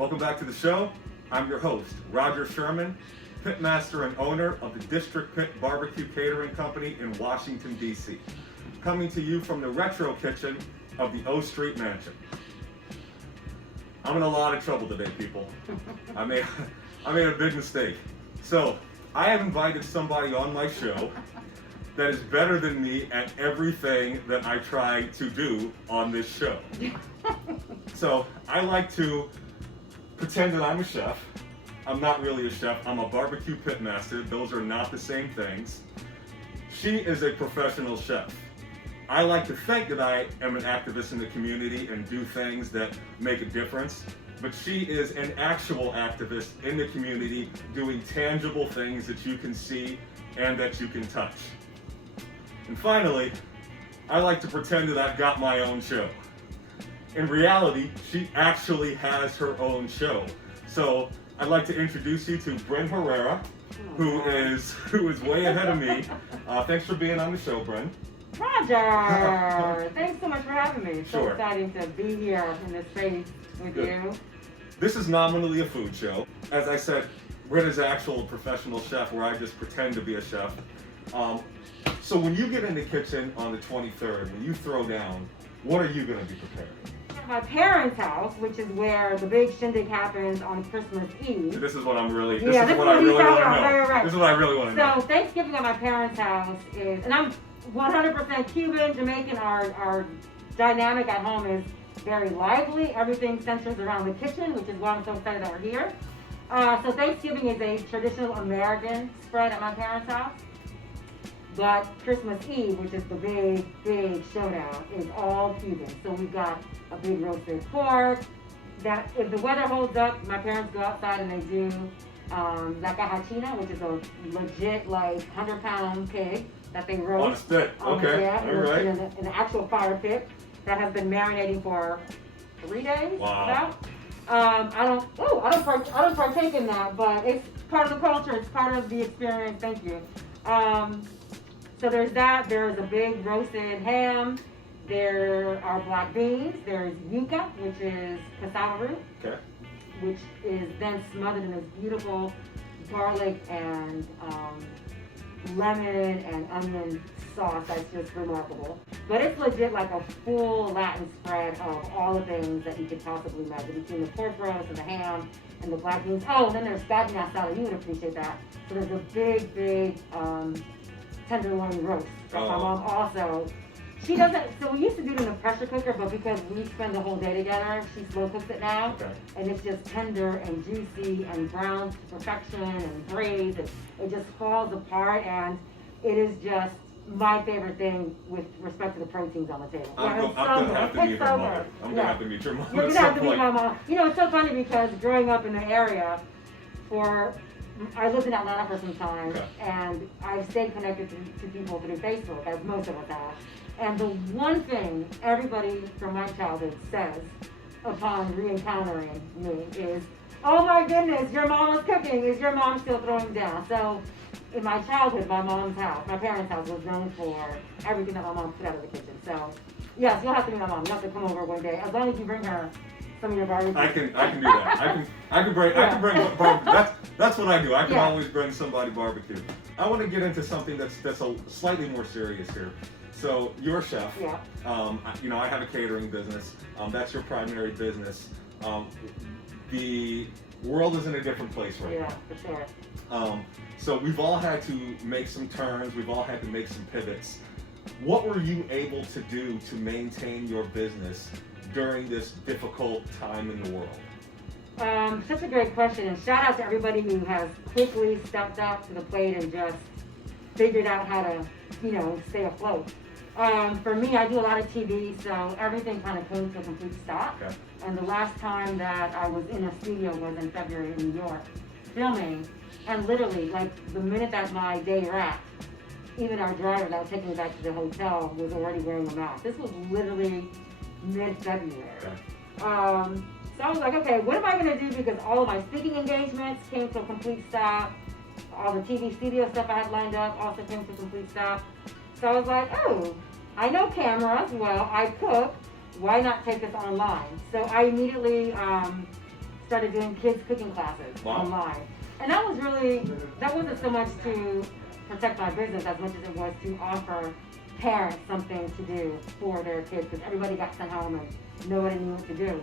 Welcome back to the show. I'm your host, Roger Sherman, pitmaster and owner of the District Pit Barbecue Catering Company in Washington, D.C. Coming to you from the retro kitchen of the O Street Mansion. I'm in a lot of trouble today, people. I made a big mistake. So, I have invited somebody on my show that is better than me at everything that I try to do on this show. So, I like to pretend that I'm a chef. I'm not really a chef. I'm a barbecue pit master. Those are not the same things. She is a professional chef. I like to think that I am an activist in the community and do things that make a difference, but she is an actual activist in the community doing tangible things that you can see and that you can touch. And finally, I like to pretend that I've got my own show. In reality, she actually has her own show. So I'd like to introduce you to Bren Herrera, who is way ahead of me. Thanks for being on the show, Bren. Roger! Thanks so much for having me. It's so Sure. exciting to be here in this space with Good. you. This is nominally a food show. As I said, Bren is an actual professional chef where I just pretend to be a chef. So when you get in the kitchen on the 23rd, when you throw down, what are you going to be preparing? At my parents' house, which is where the big shindig happens on Christmas Eve. This is what I'm really, Yeah, this is what I really want to know. Right. This is what I really want to know. So Thanksgiving at my parents' house is, and I'm 100% Cuban, Jamaican. Our dynamic at home is very lively. Everything centers around the kitchen, which is why I'm so excited that we're here. So Thanksgiving is a traditional American spread at my parents' house. But Christmas Eve, which is the big showdown, is all Cuban. So we've got a big roasted pork. That if the weather holds up, my parents go outside and they do la cajachina, which is a legit 100-pound pig that they roast. On a spit. Okay. Yeah, All right. in an actual fire pit that has been marinating for 3 days. Wow. About. I don't partake in that, but it's part of the culture. It's part of the experience. Thank you. So there's that. There's a big roasted ham. There are black beans. There's yuca, which is cassava root, Okay. which is then smothered in this beautiful garlic and lemon and onion sauce that's just remarkable. But it's legit like a full Latin spread of all the things that you could possibly imagine between the pork roast and the ham and the black beans. Oh, and then there's spaghetti salad. You would appreciate that. So there's a big tenderloin roast that my mom also. She doesn't, so we used to do it in a pressure cooker, but because we spend the whole day together, she slow cooks it now. Okay. And it's just tender and juicy and browned to perfection and braised, and it just falls apart, and it is just my favorite thing with respect to the proteins on the table. I'm going to have to meet your mother. I'm going to have to meet your mother. You're going to have to meet my mom. You know, it's so funny because growing up in the area, I lived in Atlanta for some time, Okay. and I've stayed connected to people through Facebook, as most of us have. And the one thing everybody from my childhood says upon re-encountering me is, "Oh my goodness, your mom was cooking. Is your mom still throwing down?" So in my childhood, my parents' house was known for everything that my mom put out of the kitchen. So yes, you'll have to meet my mom. You have to come over one day, as long as you bring her some of your barbecue. I can do that. I can bring barbecue. That's what I do. I can Yeah. always bring somebody barbecue. I want to get into something that's a slightly more serious here. So you're a chef. Yeah. I have a catering business. That's your primary business. The world is in a different place right Yeah, for sure. now. So we've all had to make some turns. We've all had to make some pivots. What were you able to do to maintain your business during this difficult time in the world? Such a great question, and shout out to everybody who has quickly stepped up to the plate and just figured out how to, stay afloat. For me, I do a lot of TV, so everything kind of came to a complete stop. Okay. And the last time that I was in a studio was in February in New York, filming, and literally, the minute that my day wrapped, even our driver that was taking me back to the hotel was already wearing a mask. This was literally mid-February. Okay. So I was like, okay, what am I going to do? Because all of my speaking engagements came to a complete stop. All the TV studio stuff I had lined up also came to a complete stop. So I was like, oh, I know cameras well, I cook. Why not take this online? So I immediately started doing kids cooking classes online. And that wasn't so much to protect my business as much as it was to offer parents something to do for their kids, because everybody got sent home and nobody knew what to do.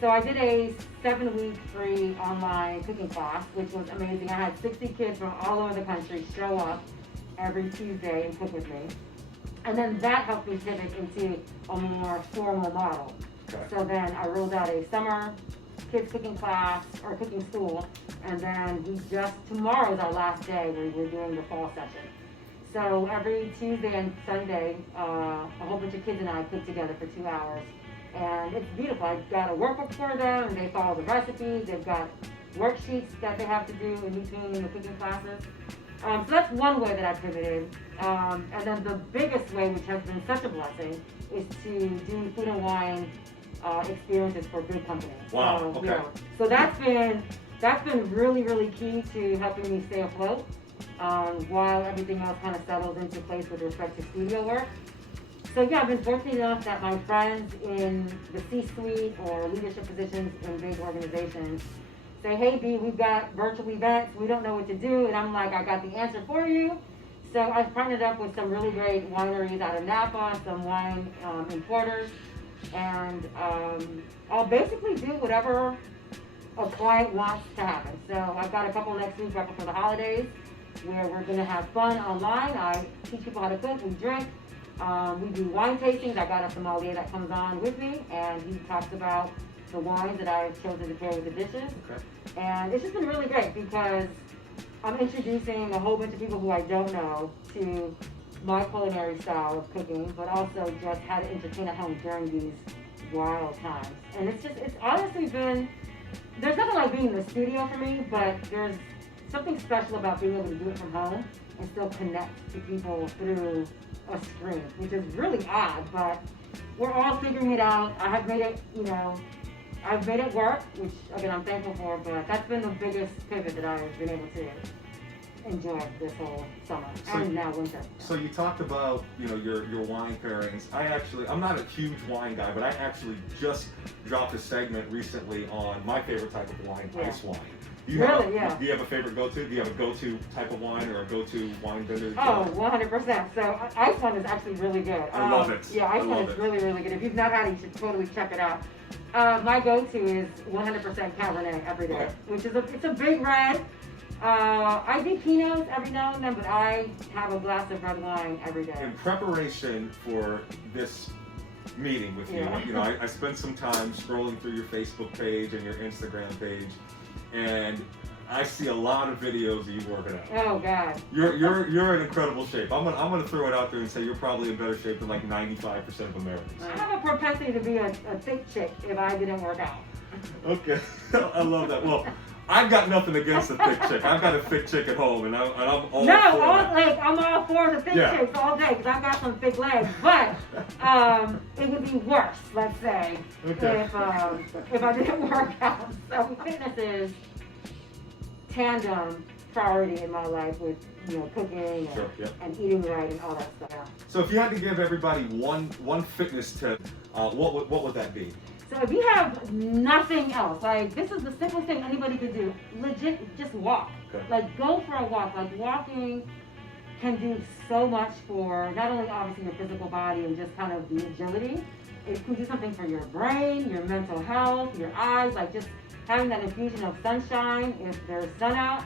So I did a 7-week free online cooking class, which was amazing. I had 60 kids from all over the country show up every Tuesday and cook with me. And then that helped me pivot into a more formal model. Okay. So then I rolled out a summer kids cooking class or cooking school, and then tomorrow is our last day where we're doing the fall session. So every Tuesday and Sunday, a whole bunch of kids and I cook together for 2 hours. And it's beautiful. I've got a workbook for them, and they follow the recipes. They've got worksheets that they have to do in between the cooking classes. So that's one way that I pivoted. And then the biggest way, which has been such a blessing, is to do food and wine experiences for big companies. Wow. Okay. Yeah. So that's been really, really key to helping me stay afloat while everything else kind of settles into place with respect to studio work. So yeah, I've been fortunate enough that my friends in the C-suite or leadership positions in big organizations say, hey B, we've got virtual events, we don't know what to do, and I'm like, I got the answer for you. So I've partnered up with some really great wineries out of Napa, some wine importers, and I'll basically do whatever a client wants to happen. So I've got a couple next week right before the holidays where we're going to have fun online. I teach people how to cook, we drink. We do wine tastings. I got a sommelier that comes on with me, and he talks about the wines that I've chosen to pair with the dishes. Okay. And it's just been really great because I'm introducing a whole bunch of people who I don't know to my culinary style of cooking, but also just how to entertain at home during these wild times. And it's honestly been, there's nothing like being in the studio for me, but there's something special about being able to do it from home and still connect to people through a screen, which is really odd, but we're all figuring it out. I've made it work, which again I'm thankful for, but that's been the biggest pivot that I've been able to enjoy this whole summer and now winter. So you talked about, your wine pairings. I'm not a huge wine guy, but I actually just dropped a segment recently on my favorite type of wine, ice wine. Do you have a favorite go-to? Do you have a go-to type of wine or a go-to wine vendor? Oh, 100%. So ice wine is actually really good. I love it. Yeah, ice wine is really, really good. If you've not had it, you should totally check it out. My go-to is 100% Cabernet every day, which is it's a big red. I do Pinots every now and then, but I have a glass of red wine every day. In preparation for this meeting with you, I spent some time scrolling through your Facebook page and your Instagram page, and I see a lot of videos of you working out. Oh God. You're in incredible shape. I'm gonna throw it out there and say you're probably in better shape than like 95% of Americans. I have a propensity to be a thick chick if I didn't work out. Okay, I love that. Well, I've got nothing against a thick chick. I've got a thick chick at home, and I'm all for that. I'm all for the thick chicks all day because I've got some thick legs. But it would be worse, let's say, if I didn't work out. So fitness is tandem priority in my life with cooking and eating right and all that stuff. Yeah. So if you had to give everybody one fitness tip, what would that be? So if you have nothing else, like this is the simplest thing anybody could do, legit, just walk. Okay. Like go for a walk. Like walking can do so much for not only obviously your physical body and just kind of the agility, it can do something for your brain, your mental health, your eyes, like just having that infusion of sunshine if there's sun out.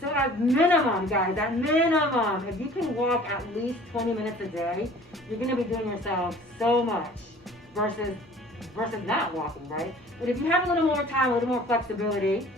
So at minimum, guys, if you can walk at least 20 minutes a day, you're gonna be doing yourself so much versus not walking, right? But if you have a little more time, a little more flexibility,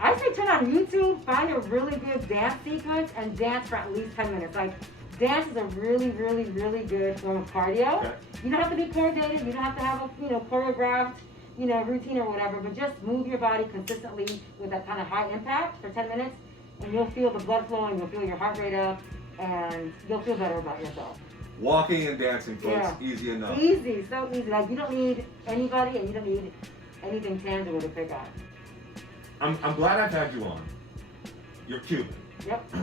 I say turn on YouTube, find a really good dance sequence, and dance for at least 10 minutes. Like, dance is a really, really, really good form of cardio. Okay. You don't have to be coordinated, you don't have to have a choreographed routine or whatever, but just move your body consistently with that kind of high impact for 10 minutes, and you'll feel the blood flowing, you'll feel your heart rate up, and you'll feel better about yourself. Walking and dancing, folks, easy enough. Easy, so easy. Like, you don't need anybody and you don't need anything tangible to pick up. I'm glad I've had you on. You're Cuban. Yep.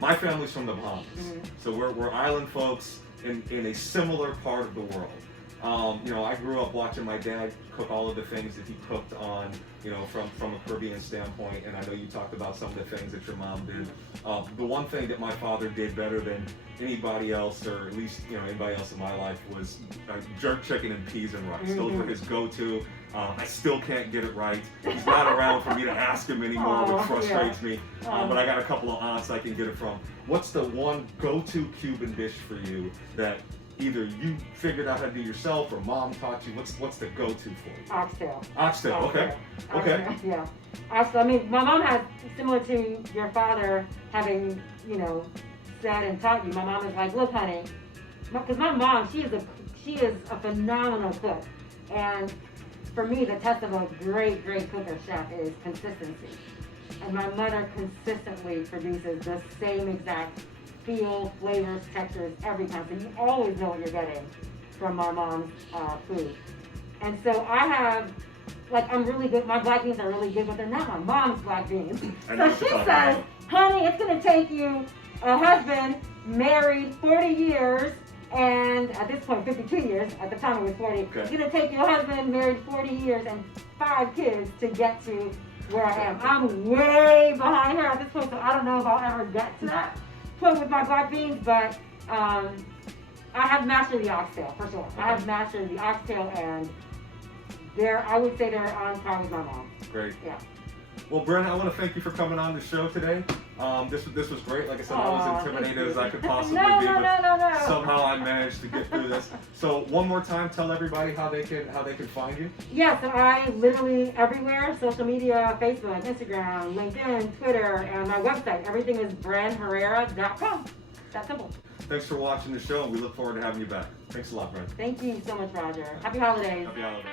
My family's from the Bahamas. Mm-hmm. So we're island folks in a similar part of the world. I grew up watching my dad cook all of the things that he cooked on, from a Caribbean standpoint, and I know you talked about some of the things that your mom did. The one thing that my father did better than anybody else, or at least, anybody else in my life, was jerk chicken and peas and rice. Those were his go-to. I still can't get it right. He's not around for me to ask him anymore, which frustrates me. But I got a couple of aunts I can get it from. What's the one go-to Cuban dish for you that either you figured out how to do yourself or mom taught you? What's the go-to for you? Oxtail. Oxtail, okay. Okay. Yeah. Oxtail. I mean, my mom had, similar to your father having, said and taught you, my mom was like, look, honey, because my mom, she is a phenomenal cook. And for me, the test of a great, great cook or chef is consistency. And my mother consistently produces the same exact feel, flavors, textures, every time. So you always know what you're getting from my mom's food. And so I have, I'm really good, my black beans are really good, but they're not my mom's black beans. So she says, honey, it's gonna take you a husband married 40 years, and at this point 52 years, at the time it was 40, it's gonna take you a husband married 40 years and 5 kids to get to where I am. I'm way behind her at this point, so I don't know if I'll ever get to that point with my black beans, but I have mastered the oxtail, for sure. I have mastered the oxtail, and I would say they're on par with my mom. Great. Yeah. Well, Bren, I want to thank you for coming on the show today. This was great. Like I said, I was intimidated as I could possibly be, but somehow I managed to get through this. So one more time, tell everybody how they can find you. Yeah, so I literally everywhere, social media, Facebook, Instagram, LinkedIn, Twitter, and my website. Everything is brenherrera.com. That's simple. Thanks for watching the show, and we look forward to having you back. Thanks a lot, Bren. Thank you so much, Roger. Happy holidays. Happy holidays.